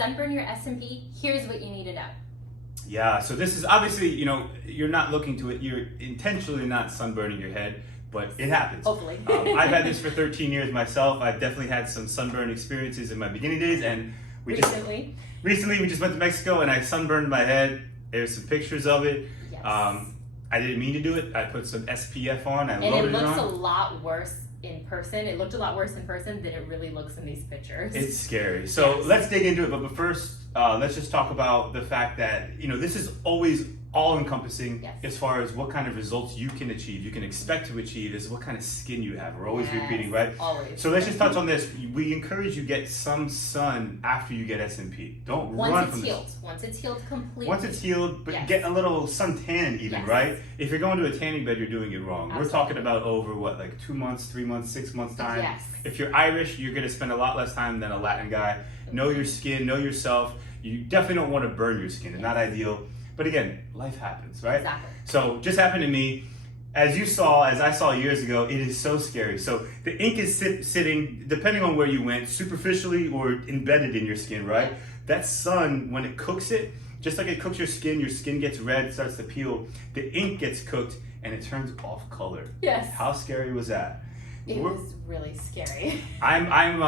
sunburn your SMP, here's what you need to know. Yeah, so this is obviously, you know, you're not looking to it, you're intentionally not sunburning your head, but it happens. Hopefully. I've had this for 13 years myself. I've definitely had some sunburn experiences in my beginning days, and recently we just went to Mexico and I sunburned my head. There's some pictures of it. Yes. I didn't mean to do it. I put some SPF on, I loaded it on. And it looks a lot worse in person. It looked a lot worse in person than it really looks in these pictures. It's scary. So yes, let's dig into it. But first, let's just talk about the fact that, you know, this is always all-encompassing. Yes. As far as what kind of results you can achieve, you can expect to achieve, is what kind of skin you have. We're always repeating, right? Always. So let's just touch on this. We encourage you get some sun after you get SMP. Don't run from this. Once it's healed completely. Once it's healed, but get a little suntan even, right? If you're going to a tanning bed, you're doing it wrong. Absolutely. We're talking about over what, like 2 months, 3 months, 6 months time. Yes. If you're Irish, you're gonna spend a lot less time than a Latin guy. Know your skin, know yourself. You definitely don't want to burn your skin. It's not ideal. But again, life happens, right? Exactly. So just happened to me. As I saw years ago, it is so scary. So the ink is sitting, depending on where you went, superficially or embedded in your skin, right? That sun, when it cooks it, just like it cooks your skin gets red, starts to peel, the ink gets cooked and it turns off color. Yes. How scary was that? It was really scary. I'm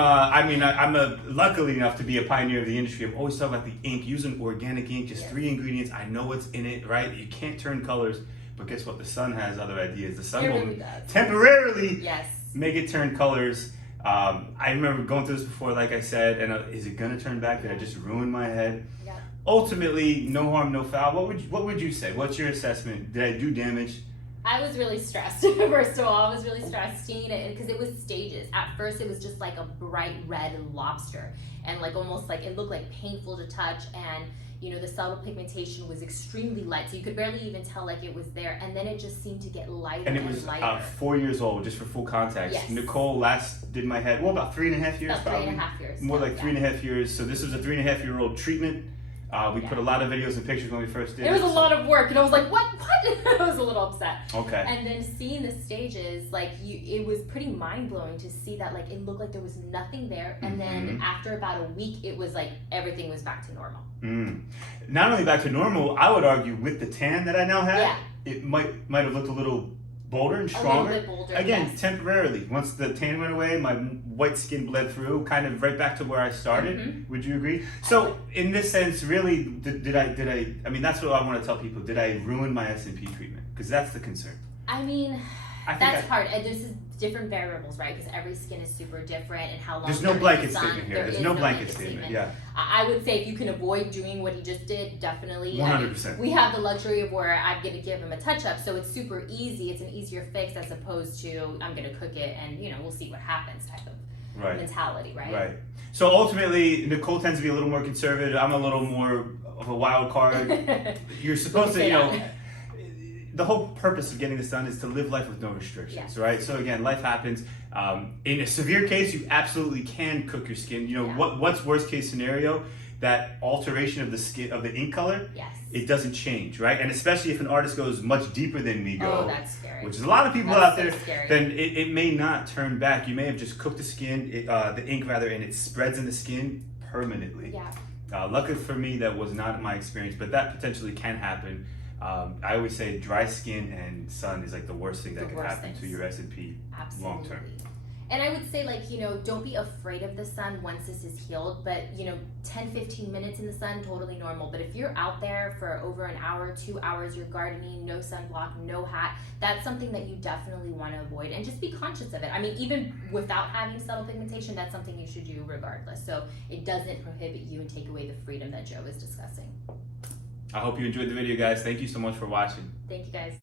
luckily enough to be a pioneer of the industry. I'm always talking about the ink, using organic ink, just 3 ingredients. I know what's in it, right? You can't turn colors, but guess what? The sun has other ideas. The sun will temporarily make it turn colors. I remember going through this before, like I said, and is it gonna turn back? Did I just ruin my head? Yeah. Ultimately, no harm, no foul. What would you say? What's your assessment? Did I do damage? I was really stressed. First of all, I was really stressed seeing it because it was stages. At first, it was just like a bright red lobster, and like almost like it looked like painful to touch. And you know, the subtle pigmentation was extremely light, so you could barely even tell like it was there. And then it just seemed to get lighter and lighter. And it was 4 years old, just for full context. Yes. Nicole last did my head, well, about 3.5 years. About 3.5 years. More like 3.5 years. So this was a 3.5-year-old treatment. We put a lot of videos and pictures when we first did it. It was a lot of work, and I was like, what? I was a little upset. Okay. And then seeing the stages, like, it was pretty mind-blowing to see that, like, it looked like there was nothing there, and then after about a week, it was like everything was back to normal. Not only back to normal, I would argue with the tan that I now have, it might have looked a little bolder and stronger. A little bit bolder, again, temporarily. Once the tan went away, my white skin bled through, kind of right back to where I started. Would you agree? So in this sense, really, did I mean, that's what I want to tell people. Did I ruin my SMP treatment? Because that's the concern. I mean, that's hard. There's different variables, right? Because every skin is super different, and how long. There's no blanket statement here. There's no blanket statement. Yeah. I would say if you can avoid doing what he just did, definitely. 100%. We have the luxury of where I'm going to give him a touch up, so it's super easy. It's an easier fix as opposed to I'm going to cook it and we'll see what happens type of mentality, right? Right. So ultimately, Nicole tends to be a little more conservative. I'm a little more of a wild card. You're supposed to, the whole purpose of getting this done is to live life with no restrictions, right? So again, life happens. In a severe case, you absolutely can cook your skin. What's worst case scenario? That alteration of the skin, of the ink color, it doesn't change, right? And especially if an artist goes much deeper than me go, that's scary. which is a lot of people out there, then it may not turn back. You may have just cooked the skin, the ink rather, and it spreads in the skin permanently. Luckily for me, that was not my experience, but that potentially can happen. I always say dry skin and sun is like the worst thing that can happen to your SMP long term. And I would say, like, don't be afraid of the sun once this is healed, but 10-15 minutes in the sun, totally normal. But if you're out there for over an hour, 2 hours, you're gardening, no sunblock, no hat, that's something that you definitely want to avoid, and just be conscious of it. I mean, even without having subtle pigmentation, that's something you should do regardless. So it doesn't prohibit you and take away the freedom that Joe is discussing. I hope you enjoyed the video, guys. Thank you so much for watching. Thank you, guys.